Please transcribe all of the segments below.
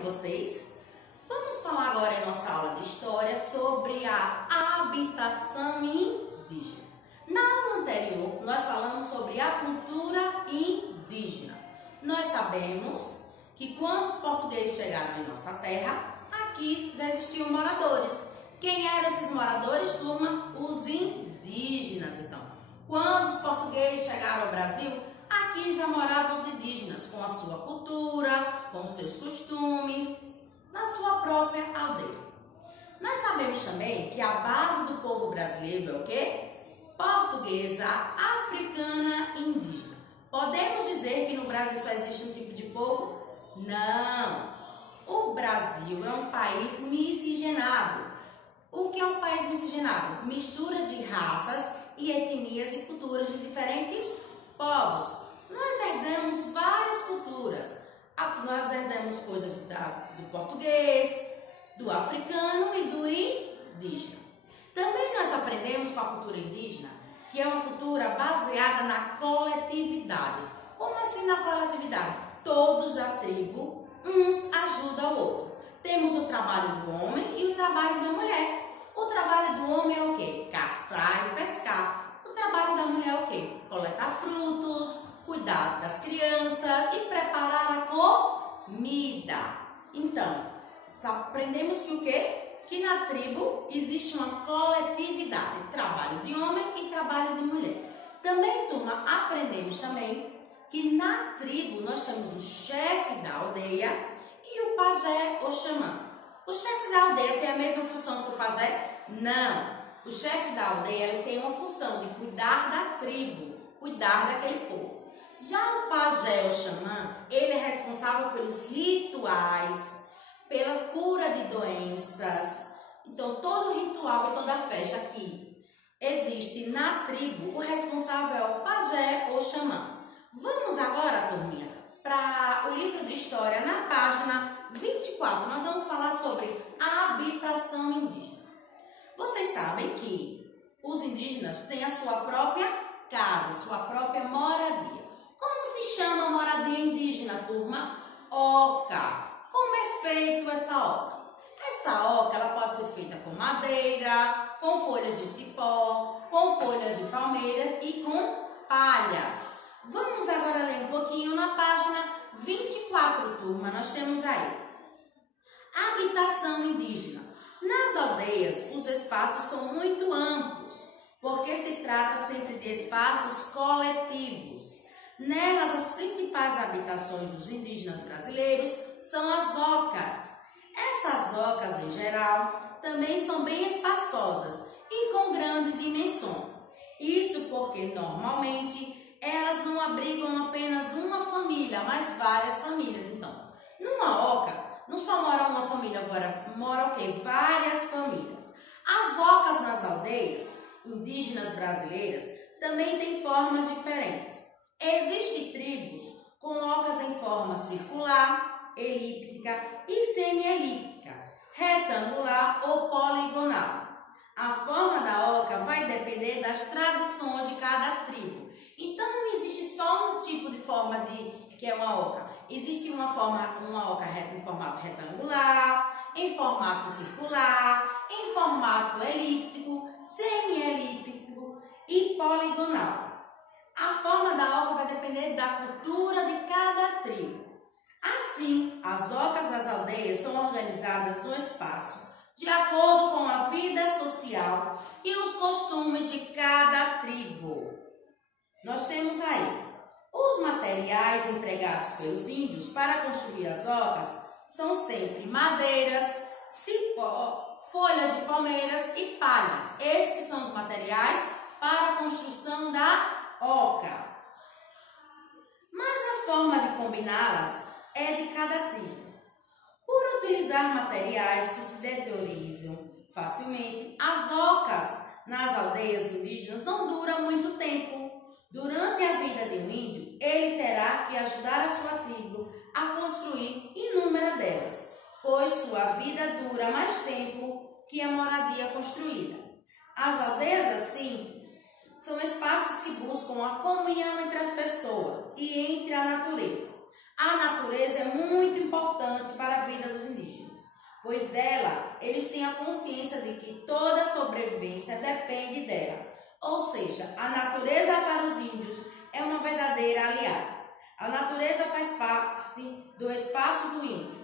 com vocês? Vamos falar agora em nossa aula de história sobre a habitação indígena. Na aula anterior, nós falamos sobre a cultura indígena. Nós sabemos que quando os portugueses chegaram em nossa terra, aqui já existiam moradores. Quem eram esses moradores, turma? Os indígenas, então. Quando os portugueses chegaram ao Brasil, aqui já moravam os indígenas, com a sua cultura, com os seus costumes, na sua própria aldeia. Nós sabemos também que a base do povo brasileiro é o quê? Portuguesa, africana e indígena. Podemos dizer que no Brasil só existe um tipo de povo? Não! O Brasil é um país miscigenado. O que é um país miscigenado? Mistura de raças e etnias e culturas de diferentes povos. Nós herdamos várias culturas. Nós herdamos coisas do português, do africano e do indígena. Também nós aprendemos com a cultura indígena que é uma cultura baseada na coletividade. Como assim na coletividade? Todos da tribo, uns ajudam o outro. Temos o trabalho do homem e o trabalho da mulher. O trabalho do homem é o quê? Caçar e pescar. O trabalho da mulher é o quê? Coletar frutos, cuidar das crianças e preparar a comida. Então, aprendemos que o quê? Que na tribo existe uma coletividade, trabalho de homem e trabalho de mulher. Também, turma, aprendemos também que na tribo nós temos o chefe da aldeia e o pajé ou xamã. O chefe da aldeia tem a mesma função que o pajé? Não. O chefe da aldeia ele tem uma função de cuidar da tribo, cuidar daquele povo. Já o pajé ou xamã, ele é responsável pelos rituais, pela cura de doenças. Então, todo ritual e toda festa que existe na tribo, o responsável é o pajé ou xamã. Vamos agora, turminha, para o livro de história, na página 24. Nós vamos falar sobre a habitação indígena. Vocês sabem que os indígenas têm a sua própria casa, sua própria moradia. Como se chama a moradia indígena, turma? Oca. Como é feito essa oca? Essa oca ela pode ser feita com madeira, com folhas de cipó, com folhas de palmeiras e com palhas. Vamos agora ler um pouquinho na página 24, turma. Nós temos aí habitação indígena. Nas aldeias, os espaços são muito amplos, porque se trata sempre de espaços coletivos. Nelas, as principais habitações dos indígenas brasileiros são as ocas. Essas ocas, em geral, também são bem espaçosas e com grandes dimensões. Isso porque, normalmente, elas não abrigam apenas uma família, mas várias famílias. Então, numa oca, não só mora uma família, mora o quê? Várias famílias. As ocas nas aldeias indígenas brasileiras também têm formas diferentes. Existem tribos com ocas em forma circular, elíptica e semi-elíptica, retangular ou poligonal. A forma da oca vai depender das tradições de cada tribo. Então, não existe só um tipo de forma que é uma oca. Existe uma oca em formato retangular, em formato circular, em formato elíptico, semi-elíptico e poligonal. A forma da oca vai depender da cultura de cada tribo. Assim, as ocas das aldeias são organizadas no espaço de acordo com a vida social e os costumes de cada tribo. Nós temos aí os materiais empregados pelos índios para construir as ocas são sempre madeiras, cipó, folhas de palmeiras e palhas. Esses que são os materiais para a construção da oca. Mas a forma de combiná-las é de cada tribo. Por utilizar materiais que se deterioram facilmente, as ocas nas aldeias indígenas não duram muito tempo. Durante a vida de um índio, ele terá que ajudar a sua tribo a construir inúmeras delas, pois sua vida dura mais tempo que a moradia construída. As aldeias, assim, são espaços que buscam a comunhão entre as pessoas e entre a natureza. A natureza é muito importante importante para a vida dos indígenas, pois dela eles têm a consciência de que toda sobrevivência depende dela. Ou seja, a natureza para os índios é uma verdadeira aliada. A natureza faz parte do espaço do índio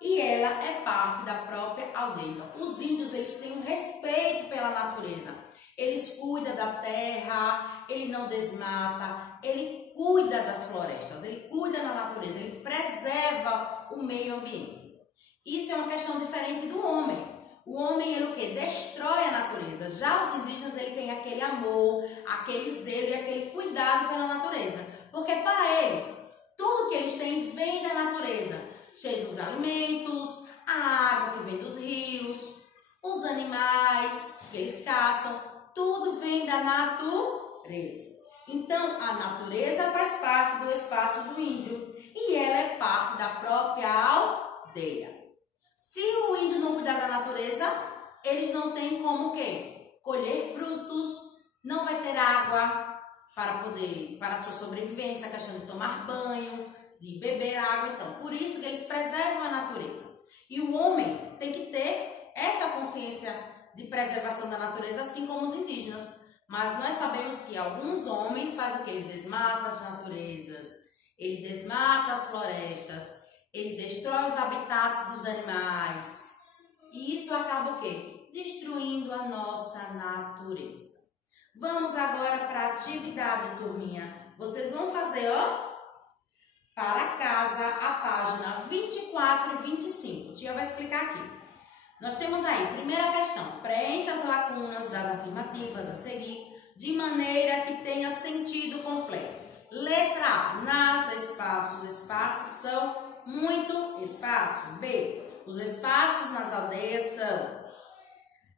e ela é parte da própria aldeia. Os índios, eles têm um respeito pela natureza. Eles cuidam da terra, ele não desmata, ele cuida das florestas, ele cuida da natureza, ele preserva o meio ambiente. Isso é uma questão diferente do homem. O homem, ele o quê? Destrói a natureza. Já os indígenas, ele tem aquele amor, aquele zelo e aquele cuidado pela natureza. Porque para eles, tudo que eles têm vem da natureza. Seja os alimentos, a água que vem dos rios, os animais que eles caçam, tudo vem da natureza. Então, a natureza faz parte do espaço do índio e ela é parte da própria aldeia. Se o índio não cuidar da natureza, eles não têm como o quê? Colher frutos, não vai ter água para a sua sobrevivência, a questão de tomar banho, de beber água. Então, por isso que eles preservam a natureza. E o homem tem que ter essa consciência de preservação da natureza, assim como os indígenas. Mas nós sabemos que alguns homens fazem o que? Eles desmatam as naturezas, eles desmatam as florestas, ele destrói os habitats dos animais. E isso acaba o quê? Destruindo a nossa natureza. Vamos agora para a atividade, turminha. Vocês vão fazer, ó, para casa, a página 24 e 25. Tia vai explicar aqui. Nós temos aí, primeira questão, preencha as lacunas das afirmativas a seguir de maneira que tenha sentido completo. Letra A, nas espaços. Espaços são muito espaço. B, os espaços nas aldeias são.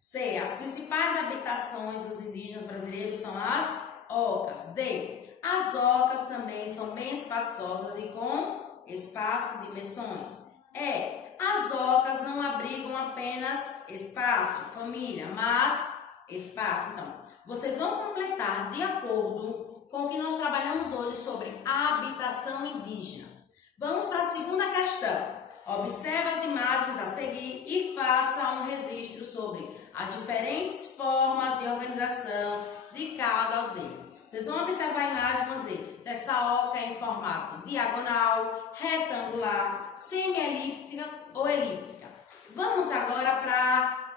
C, as principais habitações dos indígenas brasileiros são as ocas. D, as ocas também são bem espaçosas e com espaço de dimensões. E, as ocas não abrigam apenas espaço, família, mas espaço. Então, vocês vão completar de acordo com o que nós trabalhamos hoje sobre a habitação indígena. Vamos para a segunda questão. Observe as imagens a seguir e faça um registro sobre as diferentes formas de organização de cada aldeia. Vocês vão observar a imagem e vão dizer se essa oca é em formato diagonal, retangular, semi-elíptica ou elíptica. Vamos agora para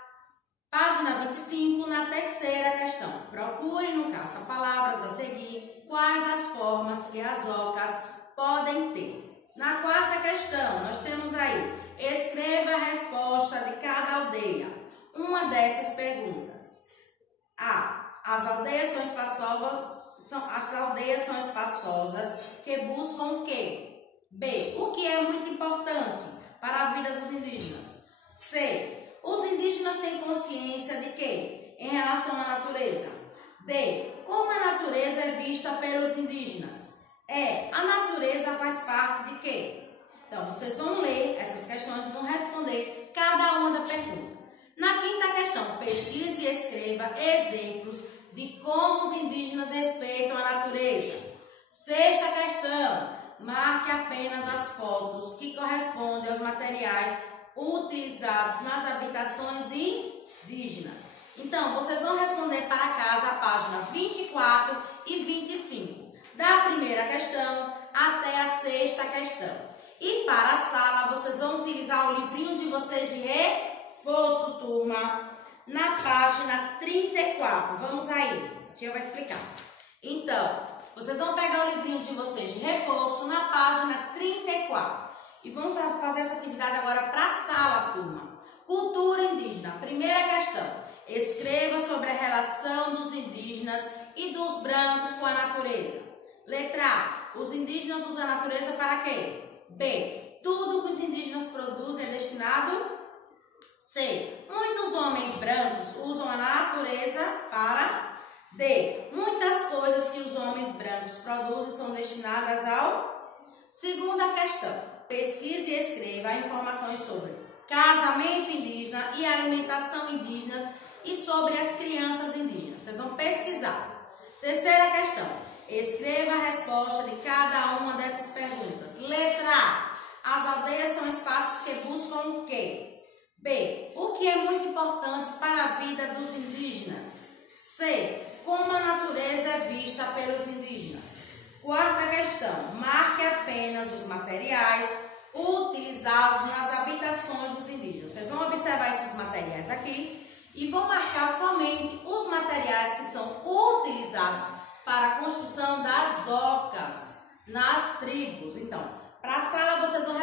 a página 25, na terceira questão. Procure no caça-palavras a seguir quais as formas que as ocas podem ter. Na quarta questão, nós temos aí, escreva a resposta de cada aldeia. Uma dessas perguntas. A. As aldeias são espaçosas que buscam o quê? B. O que é muito importante para a vida dos indígenas? C. Os indígenas têm consciência de quê? Em relação à natureza. D. Como a natureza é vista pelos indígenas? E. A natureza faz parte de quê? Então, vocês vão ler essas questões e vão responder cada uma da pergunta. Na quinta questão, pesquise e escreva exemplos de como os indígenas respeitam a natureza. Sexta questão, marque apenas as fotos que correspondem aos materiais utilizados nas habitações indígenas. Então, vocês vão responder para casa a página 24 e 25. Da primeira questão até a sexta questão. E para a sala, vocês vão utilizar o livrinho de vocês de reforço, turma, na página 34. Vamos aí, a tia vai explicar. Então, vocês vão pegar o livrinho de vocês de reforço na página 34. E vamos fazer essa atividade agora para a sala, turma. Cultura indígena. Primeira questão. Escreva sobre a relação dos indígenas e dos brancos com a natureza. Letra A. Os indígenas usam a natureza para quê? B. Tudo que os indígenas produzem é destinado. C. Muitos homens brancos usam a natureza para. D. Muitas coisas que os homens brancos produzem são destinadas ao. Segunda questão. Pesquise e escreva informações sobre casamento indígena e alimentação indígenas e sobre as crianças indígenas. Vocês vão pesquisar. Terceira questão. Escreva a resposta de cada uma dessas perguntas. Letra A. As aldeias são espaços importantes para a vida dos indígenas? C. Como a natureza é vista pelos indígenas? Quarta questão. Marque apenas os materiais utilizados nas habitações dos indígenas. Vocês vão observar esses materiais aqui e vão marcar somente os materiais que são utilizados para a construção das ocas nas tribos. Então, para a sala vocês vão